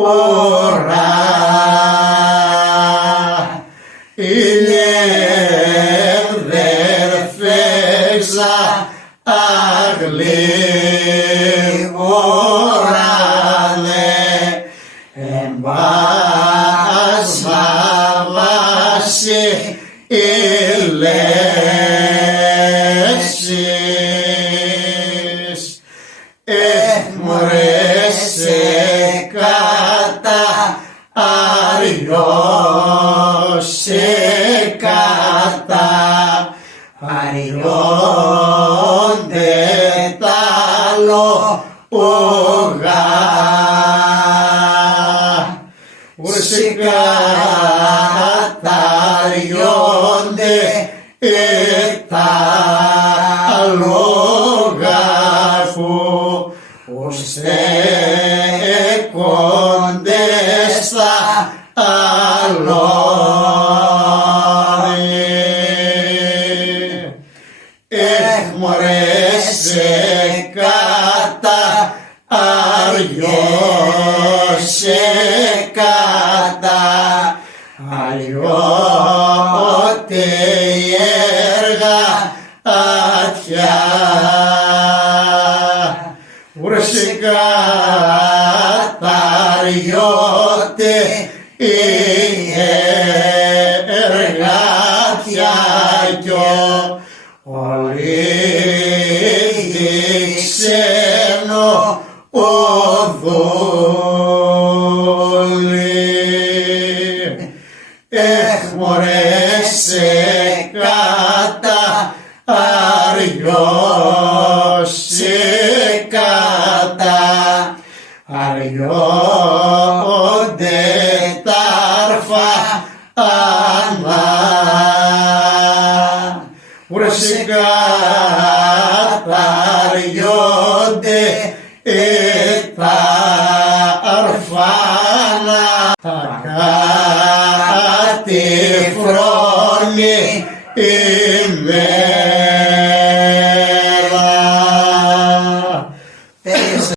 ουρά. Φέξα αγλίγορανε εμπάσμα βάση οι λέξεις. Μωρέ σε κατά αριό, σε κατά αριώνται τα λόγα. Ουρσικά τα αριώνται τα λόγα που στέκονται στα αλόγια. Μωρέ σε κατά αριό, σε κατά αριό, ότι εργατιά. Ουρσικά τα αριώτε η εργατιά κι όλοι ξένο οδούλη. Μωρέ σε κατά αριό, σε κατά αριώνται τα αρφανά. Ουρσικά τα αριώνται τα αρφάνα. Τα κάτι φρόνι είμαι